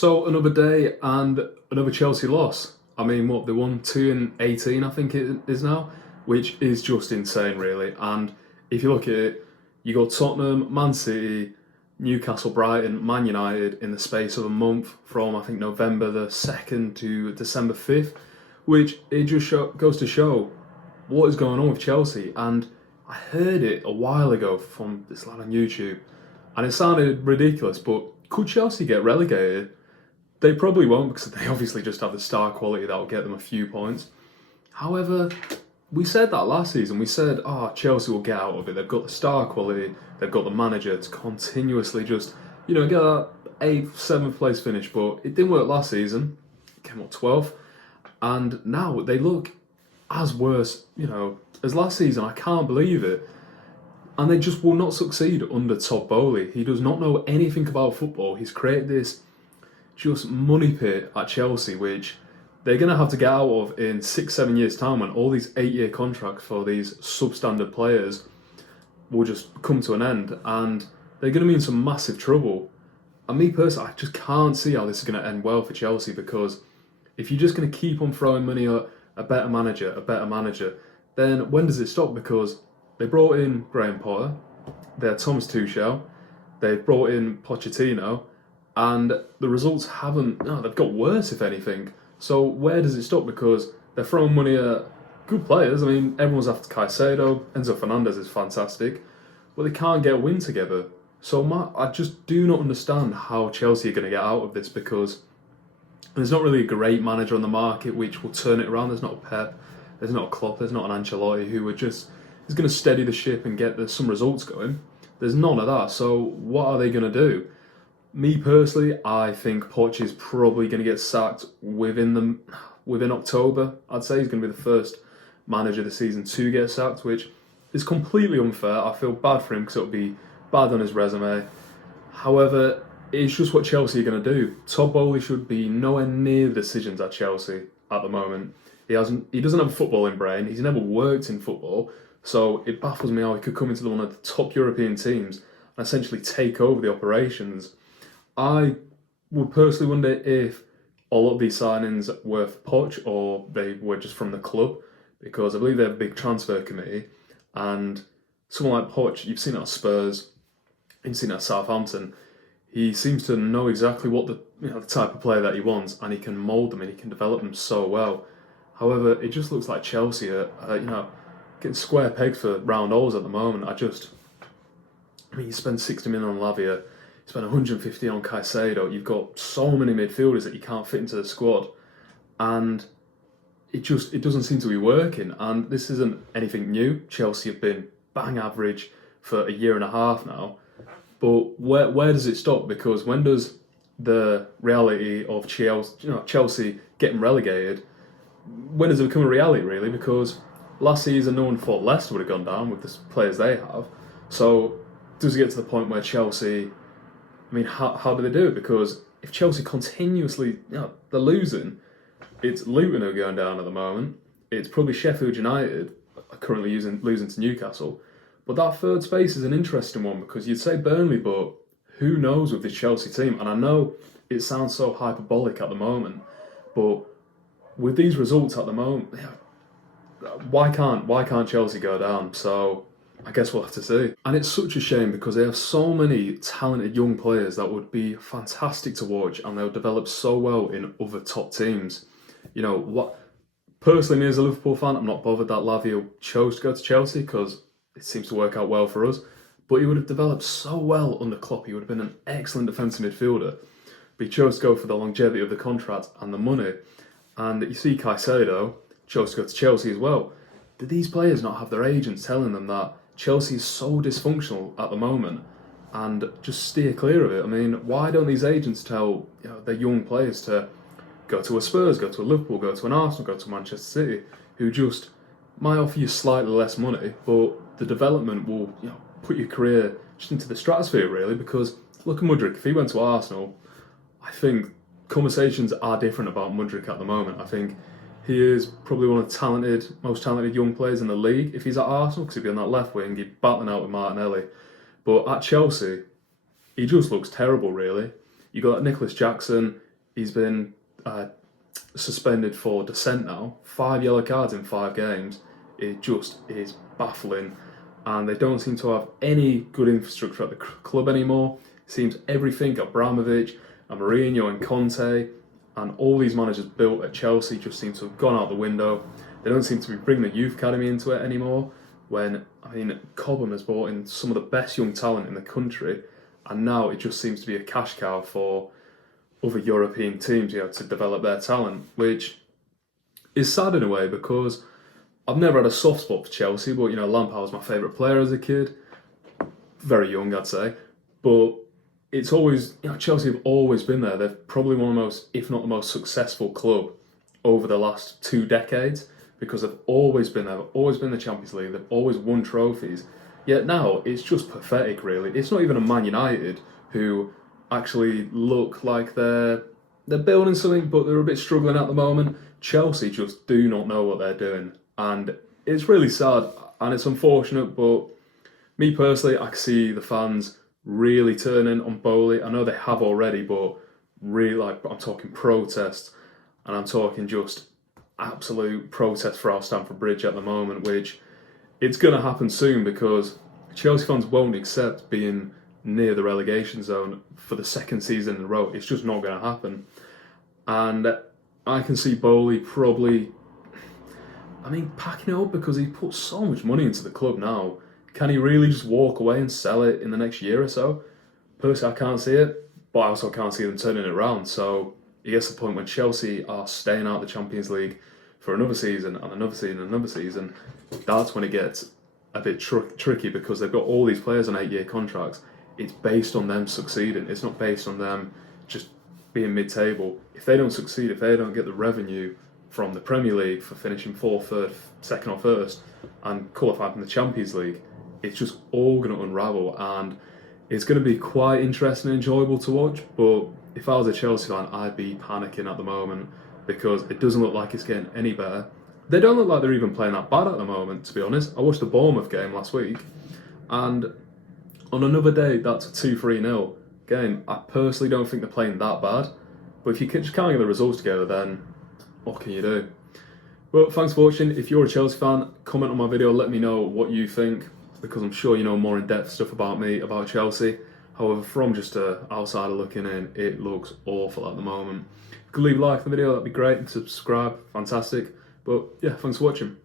So another day and another Chelsea loss. I mean, what, they won 2 in 18, I think it is now, which is just insane, really. And if you look at it, you got Tottenham, Man City, Newcastle, Brighton, Man United in the space of a month from, I think, November the 2nd to December 5th, which it just goes to show what is going on with Chelsea. And I heard it a while ago from this lad on YouTube, and it sounded ridiculous, but could Chelsea get relegated? They probably won't, because they obviously just have the star quality that will get them a few points. However, we said that last season. We said, Chelsea will get out of it. They've got the star quality. They've got the manager to continuously just, get that 8th, 7th place finish. But it didn't work last season. It came up 12th. And now they look as worse, as last season. I can't believe it. And they just will not succeed under Todd Boehly. He does not know anything about football. He's created this just money pit at Chelsea, which they're going to have to get out of in 6-7 years' time, when all these 8-year contracts for these substandard players will just come to an end, and they're going to be in some massive trouble. And me personally, I just can't see how this is going to end well for Chelsea, because if you're just going to keep on throwing money at a better manager, then when does it stop? Because they brought in Graham Potter, they had Thomas Tuchel, they brought in Pochettino, and the results they've got worse, if anything. So where does it stop? Because they're throwing money at good players. I mean, everyone's after Caicedo, Enzo Fernandez is fantastic, but they can't get a win together. So I just do not understand how Chelsea are going to get out of this, because there's not really a great manager on the market which will turn it around. There's not a Pep, there's not a Klopp, there's not an Ancelotti who is going to steady the ship and get some results going. There's none of that. So what are they going to do? Me personally, I think Poch is probably going to get sacked within October. I'd say he's going to be the first manager this season to get sacked, which is completely unfair. I feel bad for him because it'll be bad on his resume. However, it's just what Chelsea are going to do. Todd Boehly should be nowhere near the decisions at Chelsea at the moment. He doesn't have a footballing brain. He's never worked in football, so it baffles me how he could come into one of the top European teams and essentially take over the operations. I would personally wonder if a lot of these signings were for Poch or they were just from the club, because I believe they have a big transfer committee, and someone like Poch, you've seen it at Spurs, you've seen it at Southampton, he seems to know exactly what the type of player that he wants, and he can mould them and he can develop them so well. However, it just looks like Chelsea are getting square pegs for round holes at the moment. You spend 60 million on Lavia, spend 150 on Caicedo, you've got so many midfielders that you can't fit into the squad, and it doesn't seem to be working. And this isn't anything new. Chelsea have been bang average for a year and a half now, but where does it stop? Because when does the reality of Chelsea getting relegated, when does it become a reality, really? Because last season no one thought Leicester would have gone down with the players they have. So does it get to the point where Chelsea, how do they do it? Because if Chelsea continuously, they're losing, it's Luton who are going down at the moment. It's probably Sheffield United are currently losing to Newcastle. But that third space is an interesting one, because you'd say Burnley, but who knows with this Chelsea team? And I know it sounds so hyperbolic at the moment, but with these results at the moment, why can't Chelsea go down? So I guess we'll have to see. And it's such a shame, because they have so many talented young players that would be fantastic to watch, and they'll develop so well in other top teams. Personally, me as a Liverpool fan, I'm not bothered that Lavia chose to go to Chelsea, because it seems to work out well for us. But he would have developed so well under Klopp. He would have been an excellent defensive midfielder. But he chose to go for the longevity of the contract and the money. And you see Caicedo chose to go to Chelsea as well. Do these players not have their agents telling them that Chelsea is so dysfunctional at the moment and just steer clear of it? Why don't these agents tell their young players to go to a Spurs, go to a Liverpool, go to an Arsenal, go to Manchester City, who just might offer you slightly less money, but the development will put your career just into the stratosphere, really? Because look at Mudryk. If he went to Arsenal, I think conversations are different about Mudryk at the moment. I think he is probably one of the most talented young players in the league. If he's at Arsenal, because he'd be on that left wing, he'd be battling out with Martinelli. But at Chelsea, he just looks terrible, really. You got Nicholas Jackson, He's been suspended for dissent now. 5 yellow cards in 5 games. It just is baffling. And they don't seem to have any good infrastructure at the club anymore. It seems everything Abramovich and Mourinho and Conte and all these managers built at Chelsea just seem to have gone out the window. They don't seem to be bringing the youth academy into it anymore. When, I mean, Cobham has brought in some of the best young talent in the country, and now it just seems to be a cash cow for other European teams, to develop their talent, which is sad in a way because I've never had a soft spot for Chelsea, but Lampard was my favourite player as a kid. Very young, I'd say. But it's always, Chelsea have always been there. They're probably one of the most, if not the most successful club over the last 2 decades because they've always been there. They've always been in the Champions League. They've always won trophies. Yet now, it's just pathetic, really. It's not even a Man United who actually look like they're building something, but they're a bit struggling at the moment. Chelsea just do not know what they're doing. And it's really sad and it's unfortunate, but me personally, I can see the fans really turning on Boehly. I know they have already, but really, I'm talking protests and I'm talking just absolute protest for our Stamford Bridge at the moment, which it's going to happen soon because Chelsea fans won't accept being near the relegation zone for the 2nd season in a row. It's just not going to happen. And I can see Boehly probably, packing it up because he put so much money into the club now. Can he really just walk away and sell it in the next year or so? Personally, I can't see it, but I also can't see them turning it around. So it gets to the point when Chelsea are staying out of the Champions League for another season and another season and another season. That's when it gets a bit tricky because they've got all these players on 8-year contracts. It's based on them succeeding. It's not based on them just being mid-table. If they don't succeed, if they don't get the revenue from the Premier League for finishing 4th, 3rd, 2nd or 1st and qualifying from the Champions League, it's just all going to unravel and it's going to be quite interesting and enjoyable to watch. But if I was a Chelsea fan, I'd be panicking at the moment because it doesn't look like it's getting any better. They don't look like they're even playing that bad at the moment, to be honest. I watched the Bournemouth game last week and on another day, that's a 2-3-0. Again, I personally don't think they're playing that bad. But if you just can't get the results together, then what can you do? Well, thanks for watching. If you're a Chelsea fan, comment on my video, let me know what you think, because I'm sure you know more in-depth stuff about me, about Chelsea. However, from just an outsider looking in, it looks awful at the moment. If you could leave a like on the video, that'd be great, and subscribe, fantastic. But yeah, thanks for watching.